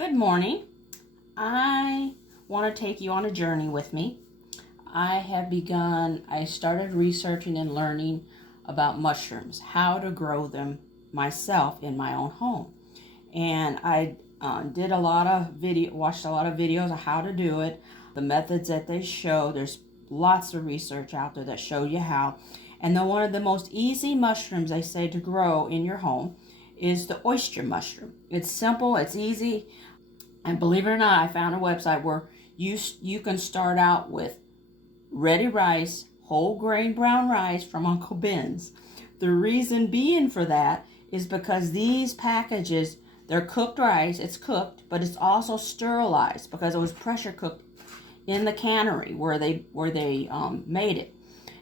Good morning. I want to take you on a journey with me. I started researching and learning about mushrooms, how to grow them myself in my own home. And I did watched a lot of videos of how to do it, the methods that they show. There's lots of research out there that show you how. And then one of the most easy mushrooms they say to grow in your home is the oyster mushroom. It's simple, it's easy, and believe it or not, I found a website where you can start out with ready rice, whole grain brown rice from Uncle Ben's. The reason being for that is because these packages, they're cooked rice, it's cooked, but it's also sterilized because it was pressure cooked in the cannery where they made it.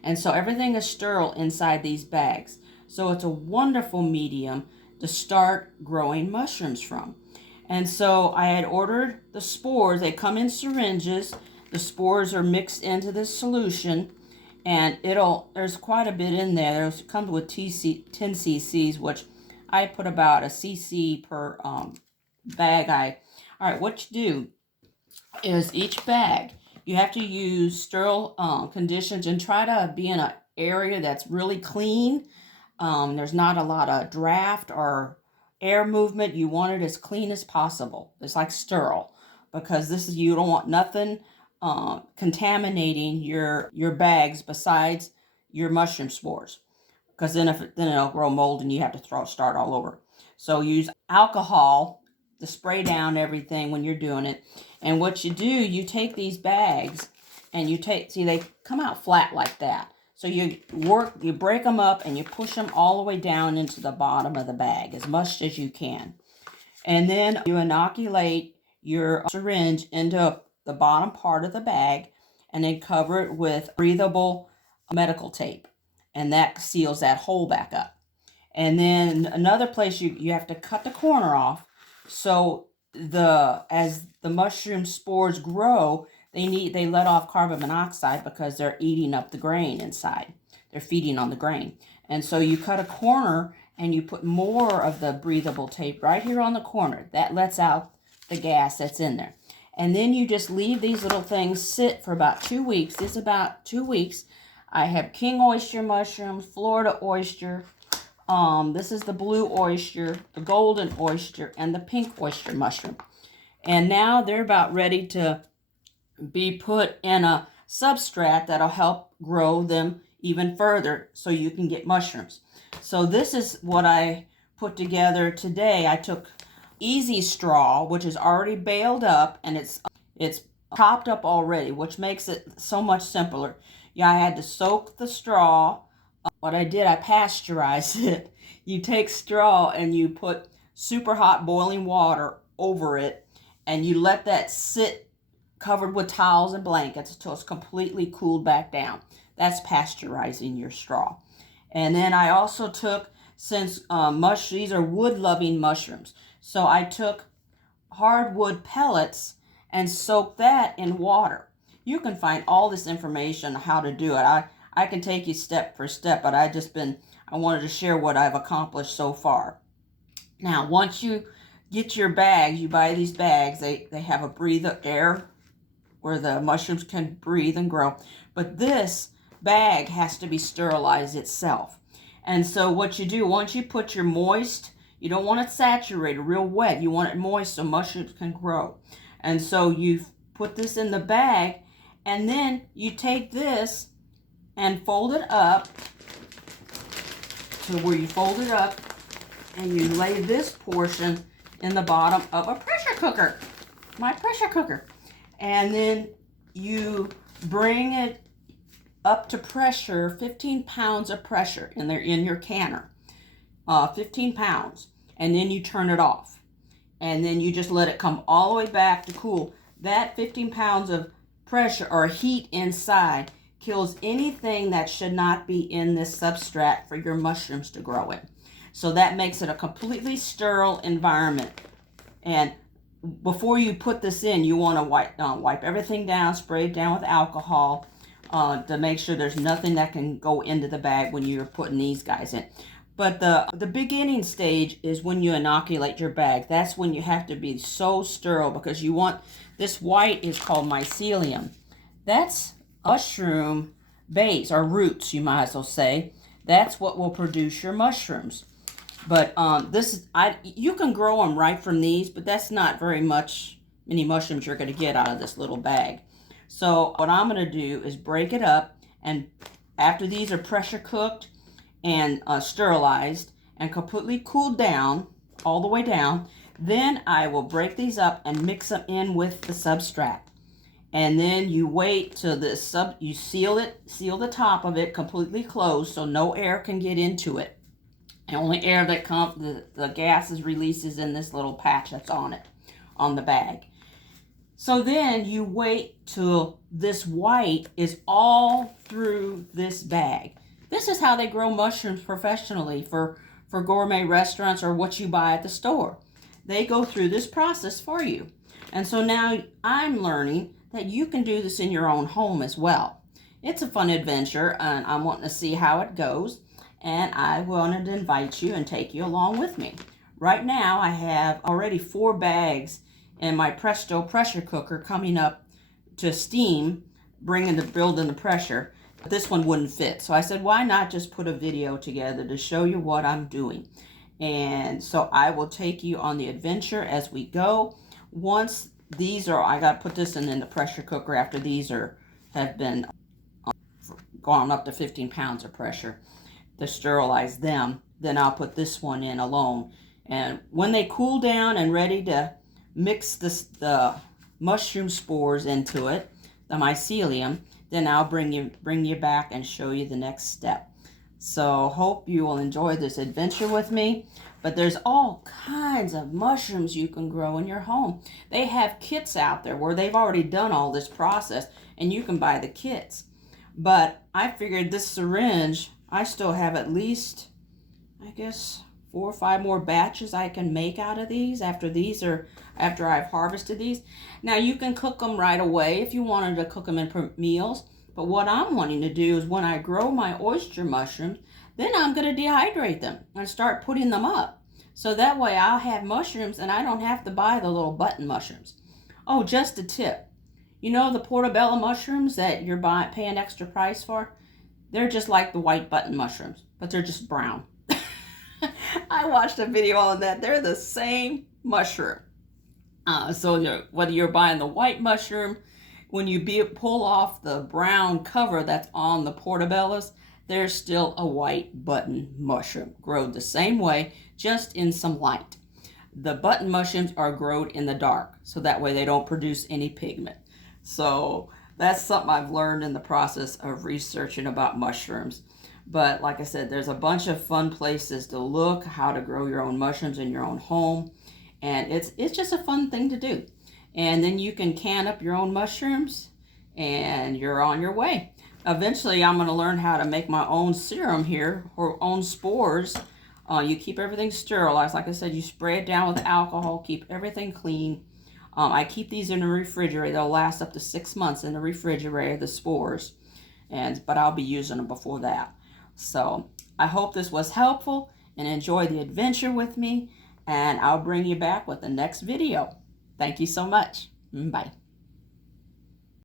And so everything is sterile inside these bags. So it's a wonderful medium to start growing mushrooms from. And so I had ordered the spores. They come in syringes. The spores are mixed into this solution, and there's quite a bit in there. It comes with 10 cc's, which I put about a cc per bag. All right, what you do is each bag, you have to use sterile conditions and try to be in an area that's really clean. There's not a lot of draft or air movement. You want it as clean as possible. It's like sterile, because you don't want nothing contaminating your bags besides your mushroom spores, because then it'll grow mold and you have to start all over. So use alcohol to spray down everything when you're doing it. And what you do, you take these bags and they come out flat like that. So you break them up and you push them all the way down into the bottom of the bag as much as you can. And then you inoculate your syringe into the bottom part of the bag and then cover it with breathable medical tape. And that seals that hole back up. And then another place you have to cut the corner off. So as the mushroom spores grow, they let off carbon monoxide because they're eating up the grain inside. They're feeding on the grain. And so you cut a corner and you put more of the breathable tape right here on the corner. That lets out the gas that's in there. And then you just leave these little things sit for about 2 weeks. This is about 2 weeks. I have king oyster mushrooms, Florida oyster. This is the blue oyster, the golden oyster, and the pink oyster mushroom. And now they're about ready to be put in a substrate that'll help grow them even further so you can get mushrooms. So this is what I put together today. I took easy straw, which is already baled up, and it's chopped up already, which makes it so much simpler. Yeah, I had to soak the straw. What I did, I pasteurized it. You take straw and you put super hot boiling water over it, and you let that sit covered with towels and blankets until it's completely cooled back down. That's pasteurizing your straw. And then I also took, since these are wood-loving mushrooms, so I took hardwood pellets and soaked that in water. You can find all this information on how to do it. I can take you step for step, but I wanted to share what I've accomplished so far. Now, once you get your bags, you buy these bags, they have a air where the mushrooms can breathe and grow. But this bag has to be sterilized itself. And so what you do, once you put your moist, you don't want it saturated, real wet. You want it moist so mushrooms can grow. And so you put this in the bag, and then you take this and fold it up to where you fold it up, and you lay this portion in the bottom of a pressure cooker, my pressure cooker. And then you bring it up to pressure, 15 pounds of pressure in your canner, 15 pounds. And then you turn it off. And then you just let it come all the way back to cool. That 15 pounds of pressure or heat inside kills anything that should not be in this substrate for your mushrooms to grow in. So that makes it a completely sterile environment. And before you put this in, you want to wipe everything down, spray it down with alcohol to make sure there's nothing that can go into the bag when you're putting these guys in. But the beginning stage is when you inoculate your bag. That's when you have to be so sterile, because you want, this white is called mycelium. That's mushroom base, or roots, you might as well say. That's what will produce your mushrooms. But this is, you can grow them right from these, but that's not very many mushrooms you're going to get out of this little bag. So what I'm going to do is break it up, and after these are pressure cooked and sterilized and completely cooled down, all the way down, then I will break these up and mix them in with the substrate. And then you wait till you seal the top of it completely closed so no air can get into it. And only air that comes, the gases releases in this little patch that's on it, on the bag. So then you wait till this white is all through this bag. This is how they grow mushrooms professionally for gourmet restaurants or what you buy at the store. They go through this process for you. And so now I'm learning that you can do this in your own home as well. It's a fun adventure, and I'm wanting to see how it goes. And I wanted to invite you and take you along with me. Right now I have already 4 bags in my Presto pressure cooker coming up to steam, building the pressure. But this one wouldn't fit. So I said, why not just put a video together to show you what I'm doing? And so I will take you on the adventure as we go. Once these are, I got to put this in the pressure cooker after these have been gone up to 15 pounds of pressure to sterilize them. Then I'll put this one in alone. And when they cool down and ready to mix the mushroom spores into it, the mycelium, then I'll bring you back and show you the next step. So hope you will enjoy this adventure with me. But there's all kinds of mushrooms you can grow in your home. They have kits out there where they've already done all this process, and you can buy the kits. But I figured this syringe, I still have at least, I guess, 4 or 5 more batches I can make out of these after I've harvested these. Now you can cook them right away if you wanted to cook them in meals. But what I'm wanting to do is when I grow my oyster mushrooms, then I'm going to dehydrate them and start putting them up. So that way I'll have mushrooms and I don't have to buy the little button mushrooms. Oh, just a tip. You know the portobello mushrooms that you're paying extra price for? They're just like the white button mushrooms, but they're just brown. I watched a video on that. They're the same mushroom. So whether you're buying the white mushroom, when you pull off the brown cover that's on the portobellos, there's still a white button mushroom, grown the same way, just in some light. The button mushrooms are grown in the dark, so that way they don't produce any pigment. So that's something I've learned in the process of researching about mushrooms. But like I said, there's a bunch of fun places to look, how to grow your own mushrooms in your own home. And it's just a fun thing to do. And then you can can up your own mushrooms and you're on your way. Eventually, I'm going to learn how to make my own serum here, or own spores. You keep everything sterilized. Like I said, you spray it down with alcohol, keep everything clean. I keep these in the refrigerator. They'll last up to 6 months in the refrigerator, the spores. But I'll be using them before that. So I hope this was helpful, and enjoy the adventure with me. And I'll bring you back with the next video. Thank you so much. Bye.